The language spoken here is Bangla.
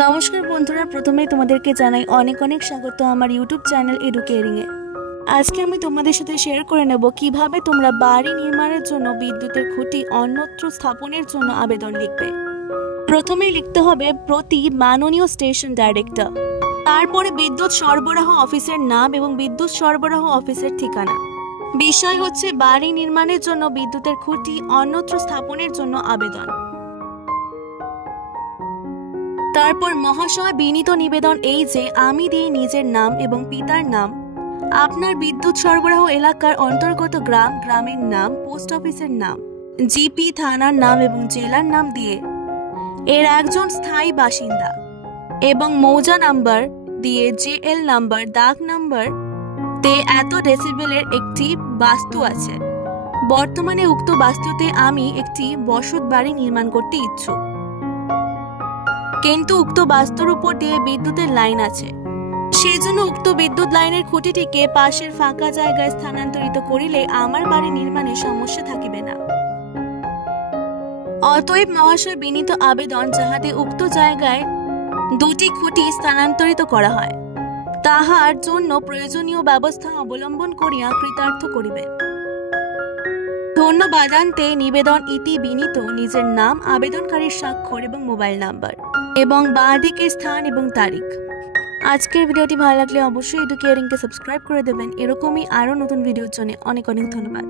নমস্কার বন্ধুরা, প্রথমেই তোমাদেরকে জানাই অনেক অনেক স্বাগত আমার ইউটিউব চ্যানেল এডুকেয়ারিং এ। আজকে আমি তোমাদের সাথে শেয়ার করে নেব কিভাবে তোমরা বাড়ি নির্মাণের জন্য বিদ্যুতের খুঁটি অন্যত্র স্থাপনের জন্য আবেদন লিখবে। প্রথমেই লিখতে হবে প্রতি মাননীয় স্টেশন ডাইরেক্টর, তারপরে বিদ্যুৎ সরবরাহ অফিসের নাম এবং বিদ্যুৎ সরবরাহ অফিসের ঠিকানা। বিষয় হচ্ছে বাড়ি নির্মাণের জন্য বিদ্যুতের খুঁটি অন্যত্র স্থাপনের জন্য আবেদন। তারপর মহাশয় বিনীত নিবেদন এই যে আমি দিই নিজের নাম এবং পিতার নাম, আপনার বিদ্যুৎ সরবরাহ এলাকার অন্তর্গত গ্রাম, গ্রামের নাম, পোস্ট অফিসের নাম, জিপি থানার নাম এবং জেলার নাম দিয়ে এর একজন স্থায়ী বাসিন্দা এবং মৌজা নাম্বার দিয়ে জেএল নাম্বার, দাগ নাম্বার তে এত ডেসিবেলের একটি বাস্তু আছে। বর্তমানে উক্ত বাস্তুতে আমি একটি বসত বাড়ি নির্মাণ করতে ইচ্ছুক, কিন্তু উক্ত বাস্তুর উপর দিয়ে বিদ্যুতের লাইন আছে, সেজন্য উক্ত বিদ্যুৎ লাইনের খুঁটিটিকে পাশের ফাঁকা জায়গায় স্থানান্তরিত করিলে আমার বাড়ি নির্মাণে সমস্যা থাকিবে না। অতএব মহাশয় বিনীত আবেদন যাহাতে উক্ত জায়গায় দুটি খুঁটি স্থানান্তরিত করা হয়, তাহার জন্য প্রয়োজনীয় ব্যবস্থা অবলম্বন করিয়া কৃতার্থ করিবেন। ধন্যবাদান্তে নিবেদন ইতি বিনীত নিজের নাম, আবেদনকারীর স্বাক্ষর এবং মোবাইল নাম্বার এবং বাঁ দিকের স্থান এবং তারিখ। আজকের ভিডিওটি ভালো লাগলে অবশ্যই এডুকেয়ারিংকে সাবস্ক্রাইব করে দেবেন। এরকমই আরও নতুন ভিডিওর জন্য অনেক অনেক ধন্যবাদ।